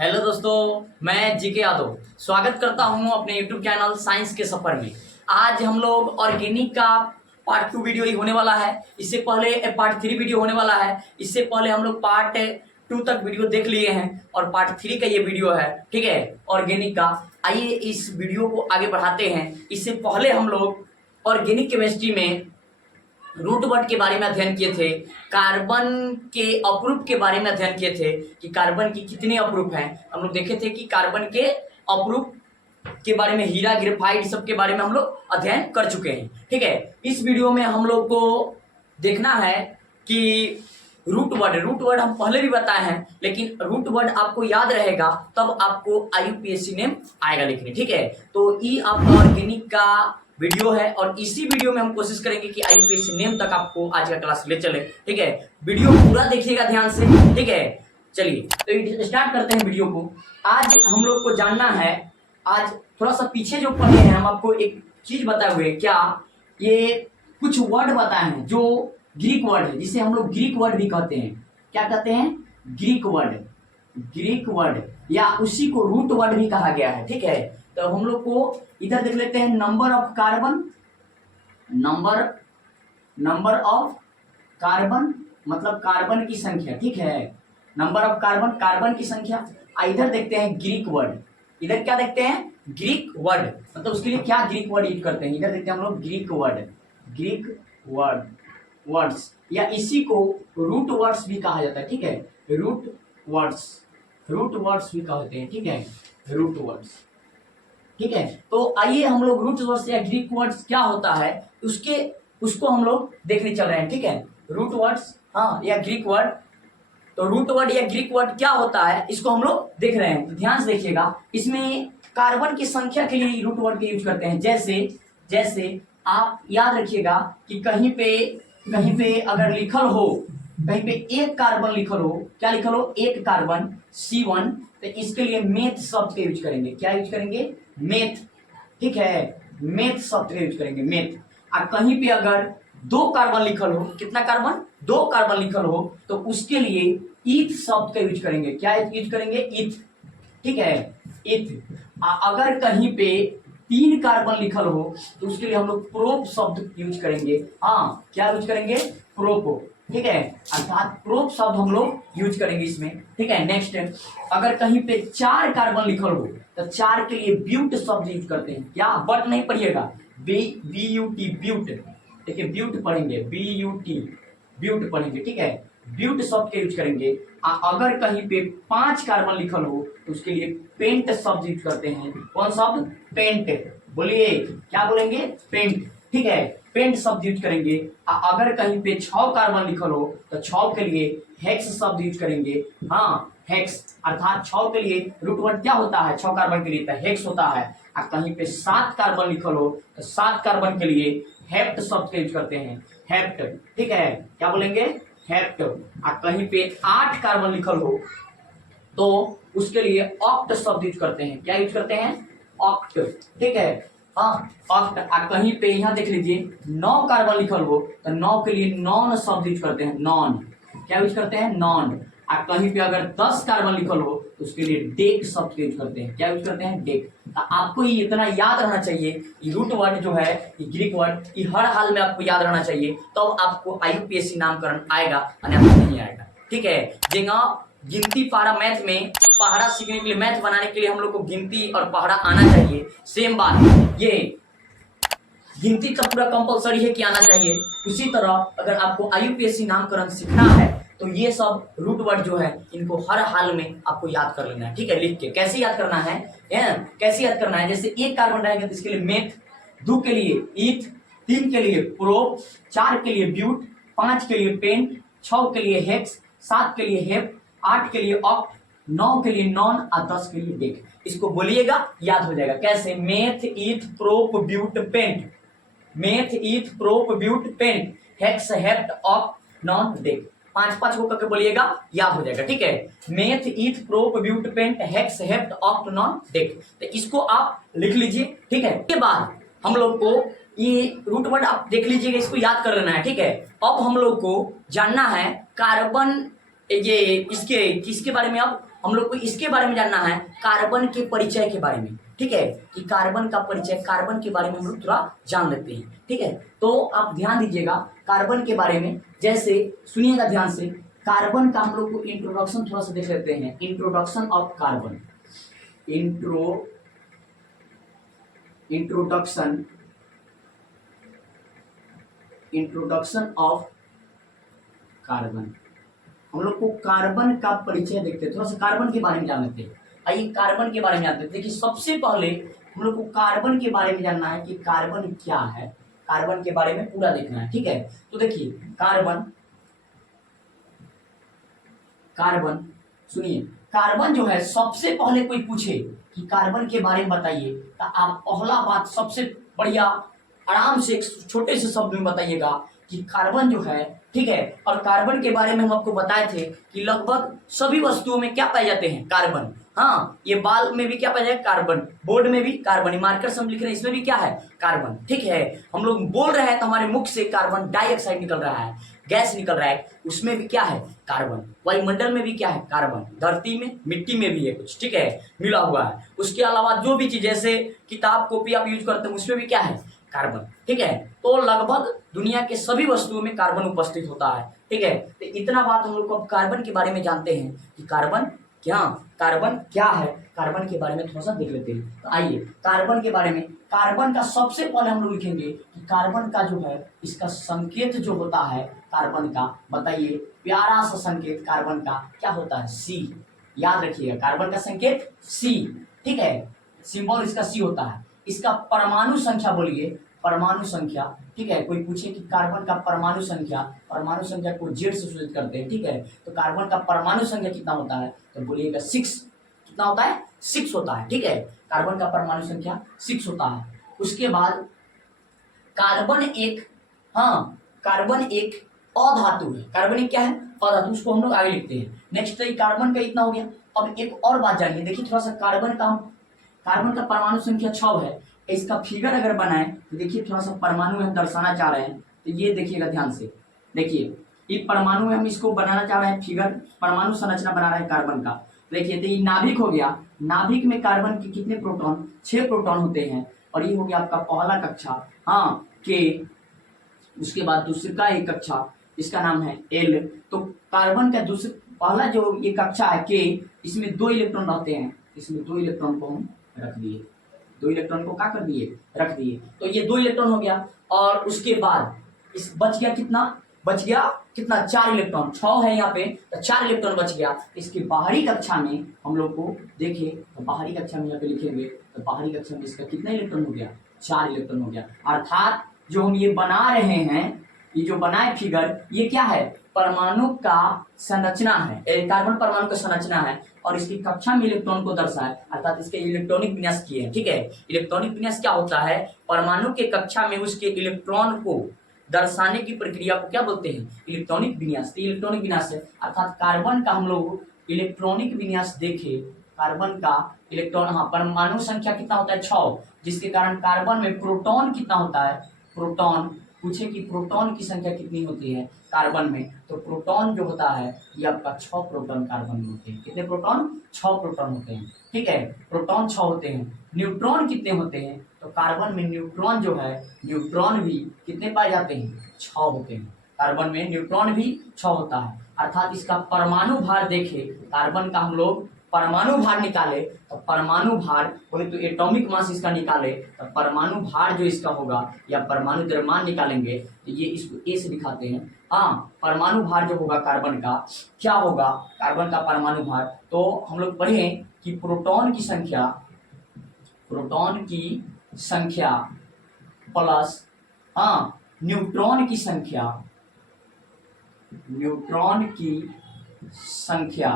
Hello दोस्तों, मैं GK Yadav स्वागत करता हूं अपने यूट्यूब चैनल साइंस के सफर में। आज हम लोग ऑर्गेनिक का पार्ट 2 वीडियो ही होने वाला है। इससे पहले पार्ट 3 वीडियो होने वाला है। इससे पहले हम लोग पार्ट 2 तक वीडियो देख लिए हैं और पार्ट 3 का ये वीडियो है, ठीक है, ऑर्गेनिक का। आइए इस वीडियो को आगे बढ़ाते हैं। इससे पहले हम लोग ऑर्गेनिक केमिस्ट्री में रूट वर्ड के बारे में अध्ययन किए थे, कार्बन के अप्रूप के बारे में अध्ययन किए थे कि कार्बन की कितने अप्रूप हैं। हम लोग देखे थे कि कार्बन के अप्रूप के बारे में, हीरा, ग्रेफाइट, सब के बारे में हम लोग अध्ययन कर चुके हैं, ठीक है। इस वीडियो में हम लोग को देखना है कि रूट वर्ड हम पहले भी बताए हैं, लेकिन रूट वर्ड आपको याद रहेगा तब आपको IUPAC नेम आएगा लिखने, ठीक है। तो ये आपका ऑर्गेनिक का वीडियो है और इसी वीडियो में हम कोशिश करेंगे कि IUPAC नेम तक आपको आज का क्लास ले चले, ठीक है। वीडियो पूरा देखिएगा ध्यान से, ठीक है। चलिए तो स्टार्ट करते हैं वीडियो को। आज हम लोग को जानना है, आज थोड़ा सा पीछे जो पढ़े हैं हम आपको एक चीज बताए हुए, क्या ये कुछ वर्ड बताए हैं जो ग्रीक वर्ड है, जिसे हम लोग ग्रीक वर्ड भी कहते हैं। क्या कहते हैं? ग्रीक वर्ड या उसी को रूट वर्ड भी कहा गया है, ठीक है। तो हम लोग को इधर देख लेते हैं, number of carbon. Number of carbon मतलब कार्बन की संख्या, ठीक है। नंबर ऑफ कार्बन, कार्बन की संख्या। इधर देखते हैं ग्रीक वर्ड। इधर क्या देखते हैं? ग्रीक वर्ड, मतलब उसके लिए क्या ग्रीक वर्ड यूज करते हैं। इधर देखते हैं हम लोग ग्रीक वर्ड्स या इसी को रूट वर्ड्स भी कहा जाता है, ठीक है। रूट वर्ड्स भी कहते हैं, ठीक है, रूट वर्ड्स, ठीक है। तो आइए हम लोग रूट वर्ड्स या ग्रीक वर्ड्स क्या होता है उसको हम लोग देखने चल रहे हैं, ठीक है। रूट वर्ड्स या ग्रीक वर्ड। तो रूट वर्ड या ग्रीक वर्ड क्या होता है इसको हम लोग देख रहे हैं, तो ध्यान से देखिएगा। इसमें कार्बन की संख्या के लिए रूट वर्ड के यूज करते हैं। जैसे आप याद रखिएगा कि कहीं पे अगर लिखल हो, कहीं पे एक कार्बन लिखल हो, क्या लिखल हो? एक कार्बन C1, तो इसके लिए मेथ शब्द का यूज करेंगे। क्या यूज करेंगे? मेथ, ठीक है, मेथ शब्द का यूज करेंगे, मेथ। और कहीं पे अगर 2 कार्बन लिखल हो, कितना कार्बन? 2 कार्बन लिखल हो, तो उसके लिए ईथ शब्द का यूज करेंगे। क्या यूज करेंगे? ईथ, ठीक है, ईथ। अगर कहीं पे 3 कार्बन लिखल हो तो उसके लिए हम लोग प्रोप शब्द यूज करेंगे। क्या यूज करेंगे? प्रोप, ठीक है, अर्थात प्रोप शब्द हम लोग यूज करेंगे इसमें, ठीक है। नेक्स्ट, अगर कहीं पे 4 कार्बन लिखल हो तो 4 के लिए ब्यूट शब्द यूज करते हैं। क्या? बट नहीं पढ़िएगा, BUT, ब्यूट, ठीक है, ब्यूट पढ़ेंगे, ब्यूट पढ़ेंगे, ठीक है, ब्यूट शब्द के यूज करेंगे। अगर कहीं पे 5 कार्बन लिखल हो तो उसके लिए पेंट शब्द यूज करते हैं। कौन शब्द? पेंट। बोलिए, क्या बोलेंगे? पेंट, ठीक है, पेंट शब्द यूज करेंगे। अगर कहीं पे 6 कार्बन लिखल हो तो 6 के लिए हेक्स शब्द यूज करेंगे। हेक्स, अर्थात 6 के लिए रूट वर्ड क्या होता है? 6 कार्बन के लिए तो हेक्स होता है। और कहीं पे 7 कार्बन लिखल हो तो 7 कार्बन के लिए हेप्ट शब्द का यूज करते हैं, हेप्ट, ठीक है, क्या बोलेंगे? हेप्ट। और कहीं पे 8 कार्बन लिखल हो तो उसके लिए ऑक्ट शब्द यूज करते हैं। क्या यूज करते हैं? ऑक्ट, ठीक है, ऑक्ट। और कहीं पे यहाँ देख लीजिए 9 कार्बन लिखल हो तो 9 के लिए नॉन शब्द यूज करते हैं, नॉन। क्या यूज करते हैं? नॉन। और कहीं पे अगर 10 कार्बन लिखल हो तो उसके लिए डेक शब्द यूज करते हैं। क्या यूज करते हैं? डेक। तो आपको ये इतना याद रहना चाहिए, ये रूट वर्ड जो है, ये ग्रीक वर्ड, ये हर हाल में आपको याद रहना चाहिए, तो आपको IUPAC नामकरण आएगा, अन्यथा नहीं आएगा, ठीक है। जेगा गिनती पहाड़ा मैथ में, पहाड़ा सीखने के लिए, मैथ बनाने के लिए हम लोग को गिनती और पहाड़ा आना चाहिए। सेम बात, ये गिनती तो पूरा कंपलसरी है कि आना चाहिए। उसी तरह अगर आपको IUPAC नामकरण सीखना है तो ये सब रूट वर्ड जो है इनको हर हाल में आपको याद कर लेना है, ठीक है, लिख के। कैसे याद करना है? कैसे याद करना है? जैसे 1 कार्बन रहेगा तो इसके लिए मेथ, 2 के लिए ईथ, 3 के लिए प्रोप, 4 के लिए ब्यूट, 5 के लिए पेंट, 6 के लिए हेक्स, 7 के लिए हेप, 8 के लिए ऑक्ट, 9 के लिए नॉन और 10 के लिए डेक। इसको बोलिएगा, याद हो जाएगा। कैसे? Meth, eth, prop, but, pent, meth, eth, prop, but, pent, hex, hept, oct, non, dec. 5 को करके बोलिएगा, याद हो जाएगा, ठीक है। Meth, eth, prop, but, pent, hex, hept, oct, non, dec. तो इसको आप लिख लीजिए, ठीक है। इसके बाद हम लोग को ये रूट वर्ड आप देख लीजिएगा, इसको याद कर लेना है, ठीक है। अब हम लोग को जानना है कार्बन, ये किसके बारे में? अब हम लोग को इसके बारे में जानना है, कार्बन के परिचय के बारे में, ठीक है, कि कार्बन का परिचय, कार्बन के बारे में हम लोग थोड़ा जान लेते हैं, ठीक है। तो आप ध्यान दीजिएगा कार्बन के बारे में, जैसे सुनिएगा ध्यान से, कार्बन का हम लोग को इंट्रोडक्शन थोड़ा सा देख लेते हैं। Introduction of carbon, introduction of carbon. हम लोग को कार्बन का परिचय देखते हैं, थोड़ा सा कार्बन के बारे में जान लेते हैं। आइए कार्बन के बारे में जानते हैं। देखिए सबसे पहले हम लोग को कार्बन के बारे में जानना है कि कार्बन क्या है, कार्बन के बारे में पूरा देखना है, ठीक है। तो देखिए कार्बन सुनिए, कार्बन जो है, सबसे पहले कोई पूछे कि कार्बन के बारे में बताइए, तो आप पहला बात सबसे बढ़िया आराम से एक छोटे से शब्द में बताइएगा कि कार्बन जो है, ठीक है। और कार्बन के बारे में हम आपको बताए थे कि लगभग सभी वस्तुओं में क्या पाए जाते हैं, कार्बन। हाँ, ये बाल में भी क्या पाया जाए, कार्बन। बोर्ड में भी कार्बन, मार्कर से हम लिख रहे हैं, इसमें भी क्या है, कार्बन, ठीक है। हम लोग बोल रहे हैं तो हमारे मुख से कार्बन डाइऑक्साइड निकल रहा है, गैस निकल रहा है, उसमें भी क्या है, कार्बन। वायुमंडल में भी क्या है, कार्बन। धरती में, मिट्टी में भी है कुछ, ठीक है, मिला हुआ है। उसके अलावा जो भी चीज, जैसे किताब कॉपी आप यूज करते हैं, उसमें भी क्या है, कार्बन, ठीक है। तो लगभग दुनिया के सभी वस्तुओं में कार्बन उपस्थित होता है, ठीक है। तो इतना बात हम लोग को अब कार्बन के बारे में जानते हैं कि कार्बन क्या है, कार्बन के बारे में थोड़ा सा देख लेते हैं। तो आइए कार्बन के बारे में, कार्बन का सबसे पहले हम लोग लिखेंगे कि कार्बन का जो है, इसका संकेत जो होता है कार्बन का, बताइए, प्यारा सा संकेत कार्बन का क्या होता है, सी। याद रखिएगा कार्बन का संकेत सी, ठीक है, सिंबल इसका सी होता है। इसका परमाणु संख्या बोलिए, परमाणु संख्या, ठीक है। कोई पूछे कि कार्बन का परमाणु संख्या को जेड से सूचित करते हैं, ठीक है। तो कार्बन का परमाणु संख्या कितना होता है, तो बोलिएगा 6। कितना होता है, 6 होता है, ठीक है। कार्बन का परमाणु संख्या 6 होता है। उसके बाद कार्बन एक अधातु है। कार्बन एक क्या है, अधातु। उसको हम लोग आगे लिखते हैं। नेक्स्ट तो कार्बन का इतना हो गया। अब एक और बात जानिए, देखिए थोड़ा सा कार्बन का परमाणु संख्या 6 है। इसका फिगर अगर बनाए तो देखिए, थोड़ा सा परमाणु हम दर्शाना चाह रहे हैं, तो ये देखिएगा ध्यान से। देखिए ये परमाणु में हम इसको बनाना चाह रहे हैं, फिगर, परमाणु संरचना बना रहे हैं कार्बन का। देखिए तो ये नाभिक हो गया। नाभिक में कार्बन के कितने प्रोटॉन, 6 प्रोटॉन होते हैं। और ये हो गया आपका पहला कक्षा, हाँ, के। उसके बाद दूसरा एक कक्षा, इसका नाम है एल। तो कार्बन का पहला जो ये कक्षा है के, इसमें 2 इलेक्ट्रॉन रहते हैं। इसमें 2 इलेक्ट्रॉन को हम रख दिए, 2 इलेक्ट्रॉन को क्या कर दिए, रख दिए। तो ये 2 इलेक्ट्रॉन हो गया। और उसके बाद इस बच गया कितना 4 इलेक्ट्रॉन। 6 है यहाँ पे, तो 4 इलेक्ट्रॉन बच गया। इसकी बाहरी कक्षा में हम लोग को देखें, तो बाहरी कक्षा में यहाँ पे लिखेंगे, तो बाहरी कक्षा में इसका कितना इलेक्ट्रॉन हो गया, 4 इलेक्ट्रॉन हो गया। अर्थात जो हम ये बना रहे हैं, ये जो बनाए फिगर, ये क्या है, परमाणु का संरचना है, कार्बन परमाणु का संरचना है। और इसकी कक्षा में इलेक्ट्रॉन को दर्शाए, अर्थात इसके इलेक्ट्रॉनिक विन्यास किए हैं, ठीक है। इलेक्ट्रॉनिक विन्यास क्या होता है, परमाणु के कक्षा में उसके इलेक्ट्रॉन को दर्शाने की प्रक्रिया को क्या बोलते हैं, इलेक्ट्रॉनिक विन्यास। इलेक्ट्रॉनिक विन्यास है, अर्थात कार्बन का हम लोग इलेक्ट्रॉनिक विन्यास देखे। कार्बन का इलेक्ट्रॉन, हाँ, परमाणु संख्या कितना होता है, 6, जिसके कारण कार्बन में प्रोटॉन कितना होता है, प्रोटॉन। पूछे कि प्रोटॉन की संख्या कितनी होती है कार्बन में, तो प्रोटॉन जो होता है ये आपका 6 प्रोटॉन कार्बन में होते हैं। कितने प्रोटॉन, 6 प्रोटॉन होते हैं, ठीक है। प्रोटॉन 6 होते हैं। न्यूट्रॉन कितने होते हैं, तो कार्बन में न्यूट्रॉन जो है, न्यूट्रॉन भी कितने पाए जाते हैं, 6 होते हैं। कार्बन में न्यूट्रॉन भी 6 होता है। अर्थात इसका परमाणु भार देखे, कार्बन का हम लोग परमाणु भार निकाले, तो परमाणु भार बोले तो एटॉमिक मास इसका निकाले, तो परमाणु भार जो इसका होगा, या परमाणु द्रव्यमान निकालेंगे, तो ये इसको ए से दिखाते हैं। हाँ, परमाणु भार जो होगा कार्बन का, क्या होगा, कार्बन का परमाणु भार, तो हम लोग पढ़े कि प्रोटॉन की संख्या प्लस, हाँ, न्यूट्रॉन की संख्या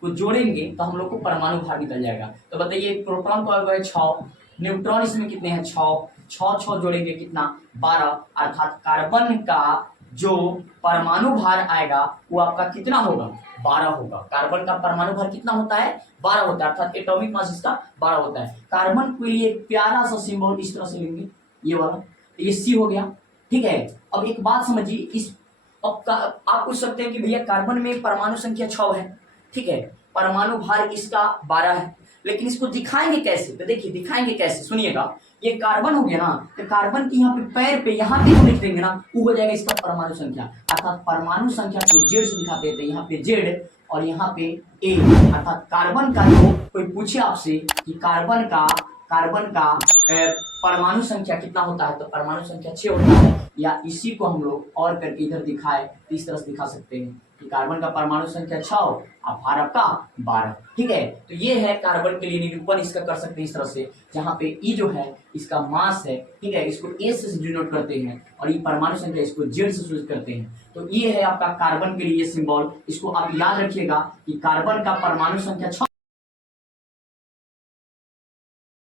को जोड़ेंगे तो हम लोग को परमाणु भार निकल जाएगा। तो बताइए, प्रोटॉन को आ गए 6, न्यूट्रॉन इसमें कितने हैं, 6 जोड़ेंगे कितना, 12। अर्थात कार्बन का जो परमाणु भार आएगा वो आपका कितना होगा, 12 होगा। कार्बन का परमाणु भार कितना होता है, 12 होता है। अर्थात एटॉमिक मास इसका 12 होता है। कार्बन के लिए एक प्यारा सा सिंबल इस तरह से लेंगे, ये वाला, ये सी हो गया, ठीक है। अब एक बात समझिए, आप पूछ सकते हैं कि भैया कार्बन में परमाणु संख्या 6 है, ठीक है, परमाणु भार इसका 12 है, लेकिन इसको दिखाएंगे कैसे? तो देखिए दिखाएंगे कैसे, सुनिएगा। ये कार्बन हो गया ना, तो कार्बन की यहाँ पे पैर पे यहाँ पे हम लिख देंगे ना, वो हो जाएगा इसका परमाणु संख्या। अर्थात परमाणु संख्या को जेड से दिखाते हैं, यहाँ पे जेड और यहाँ पे ए। अर्थात कार्बन का जो कोई पूछे आपसे कि कार्बन का परमाणु संख्या कितना होता है, तो परमाणु संख्या 6 होता है, या इसी को हम लोग और करके इधर दिखाए तो इस तरह से दिखा सकते हैं कि कार्बन का परमाणु संख्या 6 और भार आपका 12। ठीक है, तो ये है कार्बन के लिए निरूपण, इसका कर सकते हैं इस तरह से, जहाँ पे ई जो है इसका मास है, ठीक है, इसको एस से डिनोट करते हैं, और ये परमाणु संख्या इसको जेड से सूचित करते हैं। तो ये है आपका कार्बन के लिए सिंबल, इसको आप याद रखिएगा कि कार्बन का परमाणु संख्या 6